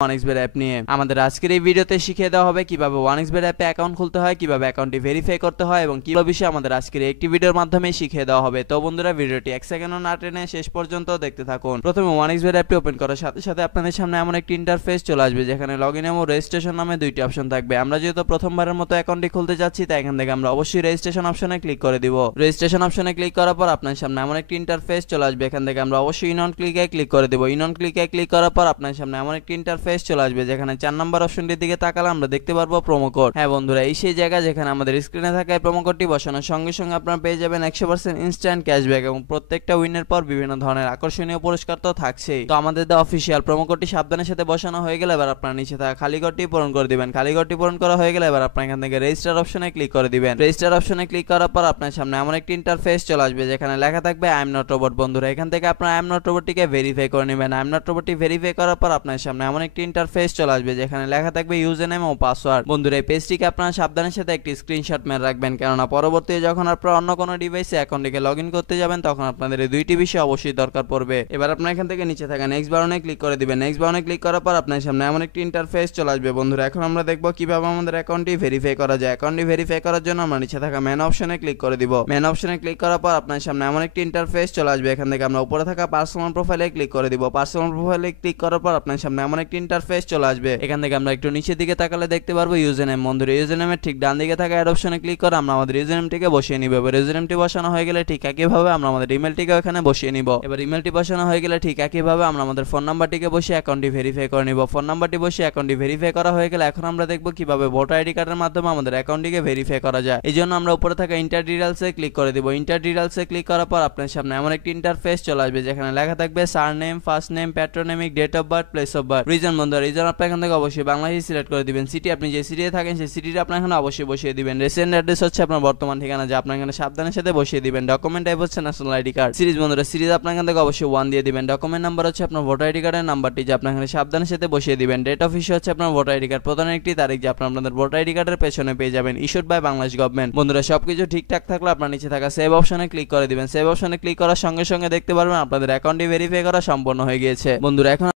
ওয়ানএক্সবেট app নিয়ে আমাদের আজকের এই ভিডিওতে শিখিয়ে দেওয়া হবে কিভাবে ওয়ানএক্সবেট অ্যাপে অ্যাকাউন্ট খুলতে হয়, কিভাবে অ্যাকাউন্টটি ভেরিফাই করতে হয় এবং কিভাবে বিষয় আমাদের আজকের একটি ভিডিওর মাধ্যমে শিখিয়ে দেওয়া হবে। তো বন্ধুরা, ভিডিওটি এক সেকেন্ডও না টেনে শেষ পর্যন্ত দেখতে থাকুন। প্রথমে ওয়ানএক্সবেট অ্যাপটি ওপেন করার সাথে সাথে আপনাদের সামনে এমন একটি ইন্টারফেস চলে আসবে যেখানে লগইন এবং রেজিস্ট্রেশন নামে দুইটি অপশন থাকবে। আমরা যেহেতু প্রথমবারের মতো অ্যাকাউন্টটি খুলতে যাচ্ছি, তাই এখান থেকে আমরা অবশ্যই রেজিস্ট্রেশন অপশনে ক্লিক করে দিব। রেজিস্ট্রেশন অপশনে ক্লিক করার পর আপনার সামনে এমন একটি ইন্টারফেস চলে আসবে। এখান থেকে আমরা অবশ্যই ইন অন ক্লিকে ক্লিক করে দিব। ইন অন ক্লিকে ক্লিক করার পর আপনার সামনে এমন একটি ইন্টারফেস চলে আসবে যেখানে 4 নম্বর অপশনটির দিকে তাকালে আমরা দেখতে পারবো প্রোমো কোড। হ্যাঁ বন্ধুরা, এই সেই জায়গা যেখানে আমাদের স্ক্রিনে থাকা এই প্রোমো কোডটি বসানোর সঙ্গে সঙ্গে আপনারা পেয়ে যাবেন 100% ইনস্ট্যান্ট ক্যাশব্যাক এবং প্রত্যেকটা উইনের পর বিভিন্ন ধরনের আকর্ষণীয় পুরস্কার তো থাকছেই। তো আমাদের দা অফিসিয়াল প্রোমো কোডটি সাবধানের সাথে বসানো হয়ে গেলে এবার আপনারা নিচে থাকা খালি ঘরটি পূরণ করে দিবেন। খালি ঘরটি পূরণ করা হয়ে গেলে এবার আপনারা এখান থেকে রেজিস্টার অপশনে ক্লিক করে দিবেন। রেজিস্টার অপশনে ক্লিক করার পর আপনার সামনে এমন একটি ইন্টারফেস চলে আসবে যেখানে লেখা থাকবে আই এম নট রোবট। বন্ধুরা, এখান থেকে আপনারা আই এম নট রোবটটিকে ভেরিফাই করে নেবেন। আই এম নট রোবটটি ভেরিফাই করার পর আপনার সামনে এমন একটি ইন্টারফেস চলে আসবে যেখানে লেখা থাকবে ইউজার নেম ও পাসওয়ার্ড। বন্ধুরা, এই পেজটিকে আপনারা সাবধানের সাথে একটি স্ক্রিনশট মেরে রাখবেন, কেননা পরবর্তীতে যখন আপনারা অন্য কোনো ডিভাইসে অ্যাকাউন্টটিকে লগইন করতে যাবেন তখন আপনাদের এই দুইটি বিষয় অবশ্যই দরকার পড়বে। এবার আপনারা এখান থেকে নিচে থাকা নেক্সট বাটনে ক্লিক করে দিবেন। নেক্সট বাটনে ক্লিক করার পর আপনার সামনে এমন একটি ইন্টারফেস চলে আসবে। বন্ধুরা, এখন আমরা দেখব কিভাবে আমাদের অ্যাকাউন্টটি ভেরিফাই করা যায়। অ্যাকাউন্টটি ভেরিফাই করার জন্য আমরা নিচে থাকা মেন অপশনে ক্লিক করে দিব। মেন অপশনে ক্লিক করার পর আপনার সামনে এমন একটি ইন্টারফেস চলে আসবে। এখান থেকে আমরা উপরে থাকা পার্সোনাল প্রোফাইলে ক্লিক করে দিব। পার্সোনাল প্রোফাইলে ক্লিক করার পর আপনার সামনে এমন একটি ইন্টারফেস চলে আসবে। এখান থেকে আমরা একটু নিচের দিকে তাকালে দেখতে পারবো ইউজার নেম। বন্ধুরা, ইউজার নেমের ঠিক ডান দিকে থাকা অ্যাড অপশনে ক্লিক করে আমরা আমাদের ইউজার নেমটিকে বসিয়ে নিব। এবার ইউজার নেমটি বসানো হয়ে গেলে ঠিক একইভাবে আমরা আমাদের ইমেলটিকে এখানে বসিয়ে নিব। এবার ইমেলটি বসানো হয়ে গেলে ঠিক একইভাবে আমরা আমাদের ফোন নাম্বারটিকে বসিয়ে অ্যাকাউন্টটি ভেরিফাই করে নিব। ফোন নাম্বারটি বসিয়ে অ্যাকাউন্টটি ভেরিফাই করা হয়ে গেলে এখন আমরা দেখব কিভাবে ভোটার আইডি কার্ডের মাধ্যমে আমাদের অ্যাকাউন্টটিকে ভেরিফাই করা যায়। এই জন্য আমরা উপরে থাকা ইন্টার ডিটেইলসে ক্লিক করে দিব। ইন্টার ডিটেইলসে ক্লিক করার পর আপনার সামনে এমন একটি ইন্টারফেস চলে আসবে যেখানে লেখা থাকবে surname, first name, patronymic, date of birth, place of birth, reason. বন্ধুরা, রিজন আপনি এখান থেকে অবশ্যই বাংলাদেশ সিলেক্ট করে দিবেন। সিটি আপনি যে সিটিতে থাকেন সেই সিটিটা আপনার এখানে অবশ্যই বসিয়ে দিবেন। রেসিডেন্ট অ্যাড্রেস হচ্ছে আপনার বর্তমান ঠিকানা, যা আপনার এখানে সাবধানের সাথে বসিয়ে দিবেন। ডকুমেন্ট টাইপ হচ্ছে ন্যাশনাল আইডি কার্ড। সিরিজ, বন্ধুরা, সিরিজ আপনার এখান থেকে অবশ্যই 1 দিয়ে দিবেন। ডকুমেন্ট নাম্বার হচ্ছে আপনার ভোটার আইডি কার্ডের নাম্বারটি, যা আপনার এখানে সাবধানের সাথে বসিয়ে দিবেন। ডেট অফ ইস্যু হচ্ছে আপনার ভোটার আইডি কার্ড প্রদানের একটি তারিখ, যা আপনাদের ভোটার আইডি কার্ডের পেছনে পেয়ে যাবেন। Issued by Bangladesh government. বন্ধুরা, সবকিছু ঠিকঠাক থাকলে আপনার নিচে থাকা সেভ অপশনে ক্লিক করে দিবেন। সেভ অপশনে ক্লিক করার সঙ্গে সঙ্গে দেখতে পারবেন আপনাদের অ্যাকাউন্টটি ভেরিফাই করা সম্পন্ন হয়ে গিয়েছে। বন্ধুরা, এখন